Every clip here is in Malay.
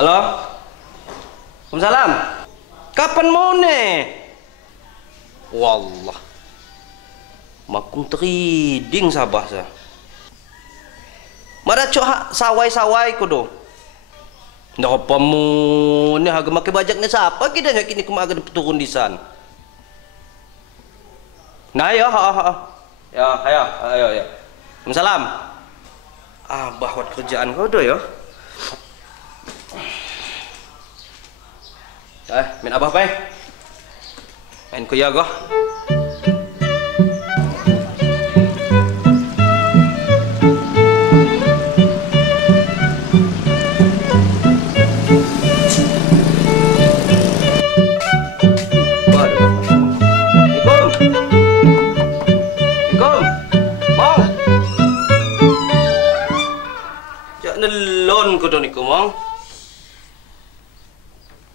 Halo? Waalaikumsalam. Kapan mau nih? Wallah. Makung trading sabah sa. Mara cok sawai-sawai ko do. Ndak apa mo ni haga make bajak ni siapa kita nya kini kumaga turun di san. Nah ya Ya, ayo. Waalaikumsalam. Abah buat kerjaan kau do ya. Main abah pai. Main kuya go. Nelon ko doon ikaw, Mang.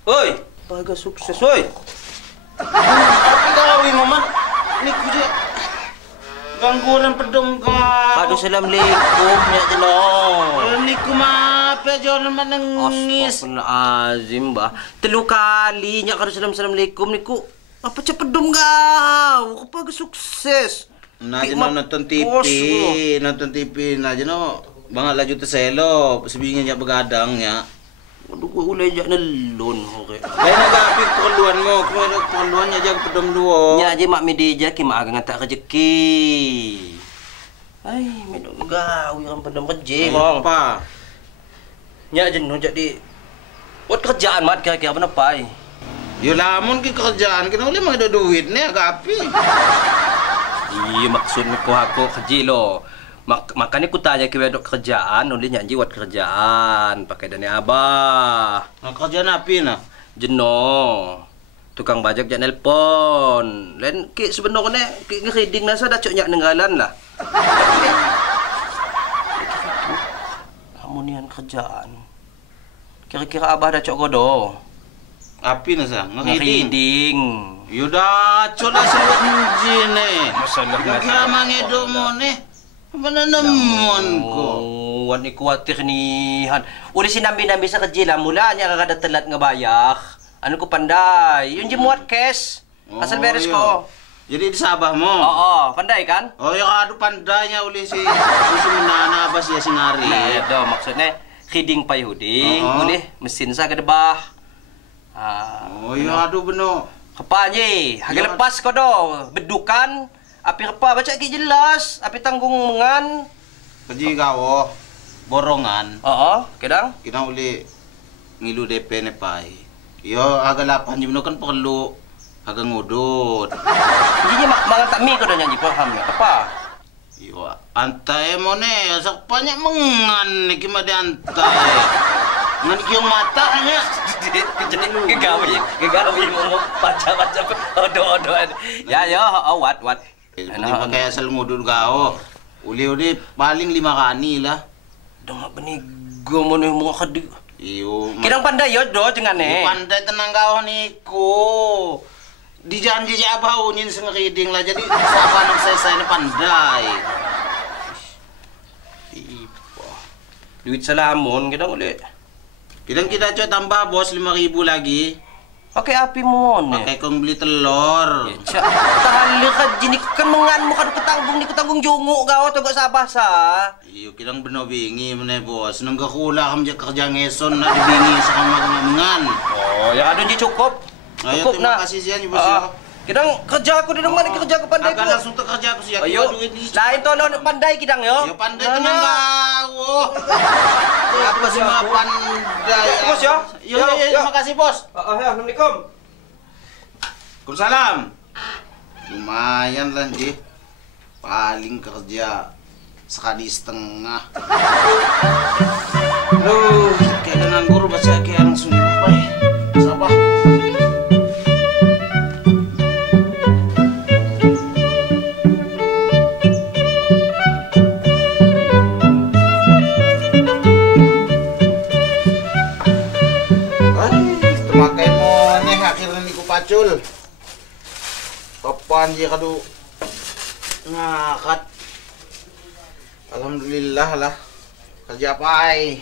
Hoy! Baga sukses, hoy! Apa gawin mo, man? Ini ko dia gangguan pedong ka. Aduh, assalamualaikum, ya jenon. Ini ko mape, John, manangis. Astagfirullahaladzim, bah. 3 kali nya karo assalamualaikum niku. Apa cepedom gaw? Baga sukses. Nah, jenon nonton TV, nah jenon. Bangat laju terselo, sebingin niya begadang ya. Aduh, gue ulay jak nelon, oke. Kaya nagapit perluan mo, kung ano perluan niya jag pedom duo. Nya aja mak media ki mak ngata rezeki. Ay, medok gawi kan pedom kerja, Mong. Apa? Nya jenuh jadi buat kerjaan mat kira-kira apa pai? Yo lamun ki kerjaan kena uli mah ada duit nih agak api. Iya maksudnya aku kerja lo. Makanya ku tanya ke wedok kerjaan, udah nyanyi buat kerjaan, pakai dana abah. Nah, kerjaan api nah? Jeno, tukang bajak jak nelpon. Lain ki sebenarnya ki reading nasa dah cok nyak nenggalan lah. Harmonian kerjaan. Kira-kira abah dah cok godo. Api nasa? Ngereading. Yaudah, cok lah seluat njin nih. Masalah kira mangedo mo nih. Mana naman ko? Wan ikuatir nihan. Uli sinambi-nambi sa kajila mula niya kakada telat nga bayak. Ano ko panday? Yung jimuat cash. Asal beres ko. Jadi di Sabah mo? Oo, panday kan? Oh, yung kado panday niya uli si Minana ba siya sinari? Nah, itu maksudnya hiding pa huding. Uli mesin sa kadebah. Oh, yung kado beno. Kapanye, haga lepas ko do. Bedukan. Api apa baca ki jelas, api tanggungan. Kaji gawo borongan. Oo, kedang. Kita uli ngilu DP ne pai. Yo agak lapan jimno kan perlu agak ngudut. Jadi mangan tak mi ko do nyanyi paham ya. Apa? Yo antai mo ne sak banyak mengan ni kima de antai. Ngan kiyong mata nya. Jadi kegawi ngomong baca-baca odo-odo. Ya yo, what. Hindi pakai asal ngudut gao. Uli paling 5 kali lah. Dah benigo mo ni mga kadi. Iyo. Kirang panday yo do jangan eh. Pandai tenang gao niku. Dijanji siya abawin sa reading lah jadi siapa nang saya na pandai. Duit salamon kidang uli. Kidang kita coy tambah bos 5.000 lagi. Pakai api mo ne. Pakai kong beli telur. Ya, tahali ka jini kemengan mo kan kutanggung jungo gawa to sabah sa. Iyo kidang beno bingi mene bos. Nang gakula kam ja kerja ngeson na dibingi sa kamag-mangan. Oh, ya adun ji cukup. Ayo terima kasih siya ni bos. Kidang kerja aku di rumah kerja ke pandai ko. Agak langsung kerja aku siya. Ayo, lain tolong pandai kidang yo. Yo pandai tenang gawo. Apa sih mga pandai? Bos ya. Yo, terima kasih bos. Ya, Assalamualaikum. Waalaikumsalam. Lumayan lah Ji. Paling kerja sekali setengah. Aduh, kayak nganggur baca kayak langsung dilupai. Sabah. Pacul. Kapan dia kadu ngakat. Alhamdulillah lah. Kerja apa ai?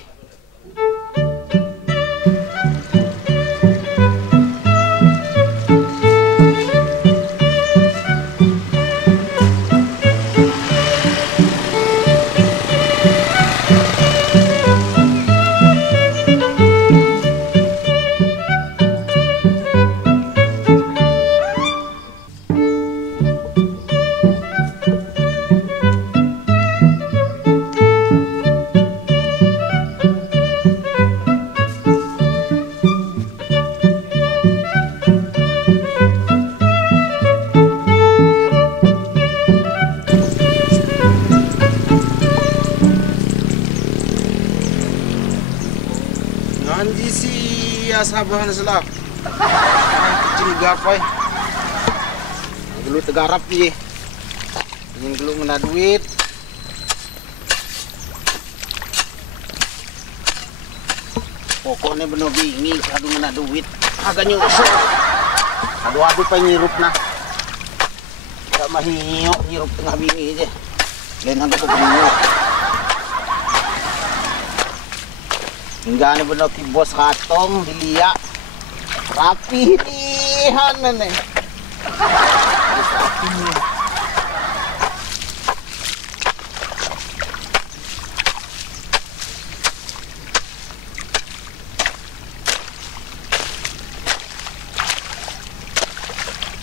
Anji si asabah na sila. Ay, kecil gapay. Dulu tegarap ye. Ingin dulu mena duit. Pokoknya bener bingi kadu mena duit. Agak nyusuk. Adu-adu pa nyirup na. Gak mahiyok nyirup tengah bingi aja. Lain ada ko bingi. Hingga ni bener ki bos katong diliak. Rapi nihan na nih. Harus rapi nih.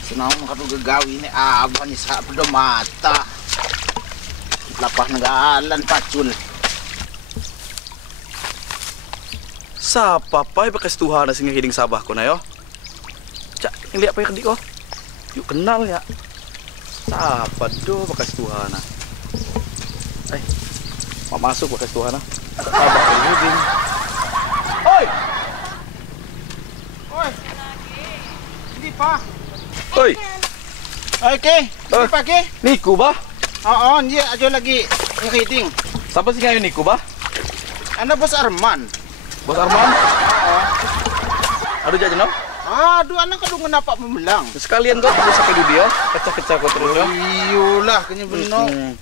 Senang kadu gagawi ni abah ni sa pedo mata. Lapah nagalan pacul. Sapa pa bekas Tuhan na singa hiding sabah ko na yo. Cak, yang lihat pa yung ko. Yuk kenal ya. Sapa do bekas Tuhan na. Ay, masuk bekas Tuhan na. Sabah ko hiding. Oi! Oi. Hindi pa. Oi! Okay, hindi pa ke? Niku ba? Oo, hindi aja lagi ngiting. Sapa singa yung Niku ba? Ano bos Arman? Bos Arman? Oo. Aduh jajan no? Aduh, anak kadu ngenapak memelang. Sekalian kau terus sampai dudio, kecak-kecak kau terus yo. Iyalah, kanya bener.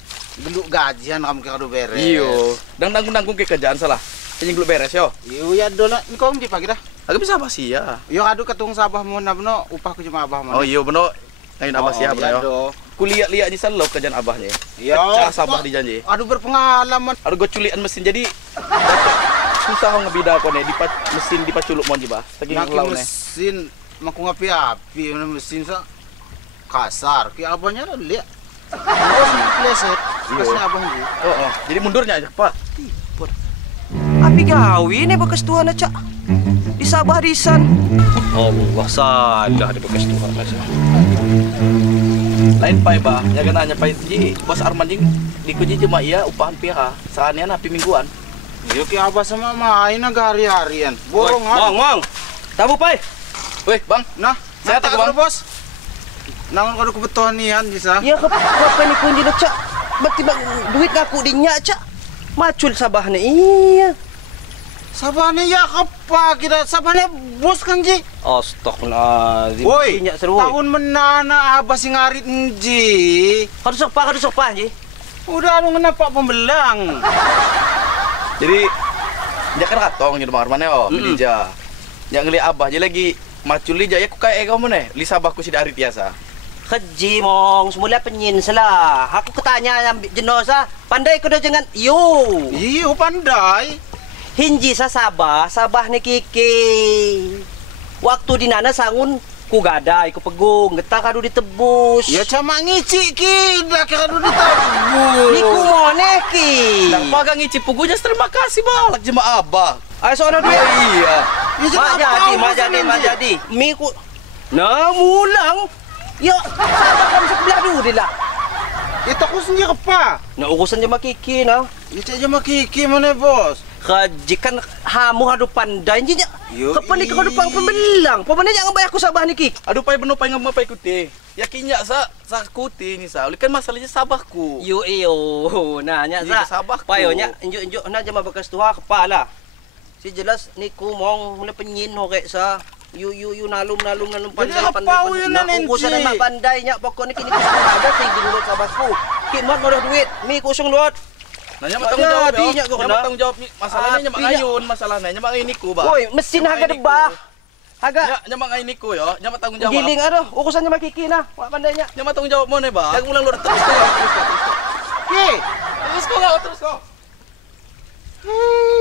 Geluk gajian kamu kado beres. Iyo, dang nanggung ke kerjaan salah. Kayaknya geluk beres yo. Iyo ya dola, ni kau di pagi dah. Agak bisa apa sih ya? Iyo adu katung sabah mo na beno, upah ku cuma abah mo. Oh iyo beno, ngayon abah siya beno yo. do. Kuliah lihat di sana kerjaan abahnya. Iya. Cara sabah dijanji. Aduh berpengalaman. Aduh gue culian mesin jadi susah kau ngebida kau nih mesin dipaculuk mon jiba. Lagi Naki ngelau nih. mesin, maku ngapi-api mesin sa kasar. Ki abahnya lah lihat. Bos pleset, kasnya abahnya. Oh, jadi mundurnya aja pak. Api gawi nih bekas Tuhan aja. Di Sabah Risan. Allah sadah di bekas Tuhan aja. Lain pai bah, ya nanya pai ji. Bos Arman jing dikuji cuma iya upahan pihak. Saatnya napi mingguan. Iyo ki abah sama main naga hari-harian. Borong Mong. Tabu pai. Weh bang, Nah, saya tak bang. bos. Nangon kado kebetulan nian bisa. Ya apa ni kunci na cak. Berarti bang duit ngaku dinya cak. Macul Sabah ni. Iya. Sabane ya apa kita sabane bos kan ji. Astagfirullahaladzim. Woi, Dinya seru. tahun menana abah sing ngarit nji. Kadu sok pa je. Udah anu ngenapak pembelang. Jadi jangan katong jadi bang Arman yo, Melija. Yang ngeli abah jadi lagi macul lija ya ku kayak kamu nih. Li sabah ku si dari biasa. Keji mong, semula penyin salah. Aku ketanya yang jenosa, pandai ko jangan. Yo. Iyo pandai. Hinji sa Sabah ni Kiki. Waktu di nana sangun ku gadai, ku pegung, getah kadu ditebus. Ya cama ngici ki, dah kira dulu ditabur. Ni ku moneh ki. Nang pagang icip pugunya terima kasih balak jemaah abah. Ay sono duit. Iya. Mak jadi. Mi ku. Nah, mulang. Ya, Sabah kan sebelah dulu dia lah. Itu aku sendiri apa? Nah, urusan je makiki nah. Itu aja makiki mana bos? Kajikan hamu hadu pandai je. Yo, Kapan ni kau depan pembelang? Pembelang jangan bayar aku Sabah ni ki. Aduh pai beno pai ngapa pai kuti. Yakinnya sa kuti ni sa. Oleh kan masalahnya sabahku. Yo iyo. Nah, nya Iya, sa. Sabahku. Payo nya injuk na jama bekas tuha kepala. Si jelas ni ku mong mula penyin hore sa. You nalum pandai apa yun na nenci? Urusan na pandai nya pokok ni kini kusung ada ti dinulot Sabahku. Kimot mo duit. Mi kusung luot. Nanya matang jawab Di nya yo. Nya matang jawab masalahnya nya mangayun, masalahnya nya mangay niku ba. Woi, mesin haga debah. Haga Nya mangay niku yo, nya matang jawab. giling aduh, urusannya makiki nah. Wak pandai nya. Nya matang jawab mo ne ba. Kag ulang lur terus ko. Ki, Terus ko. hei.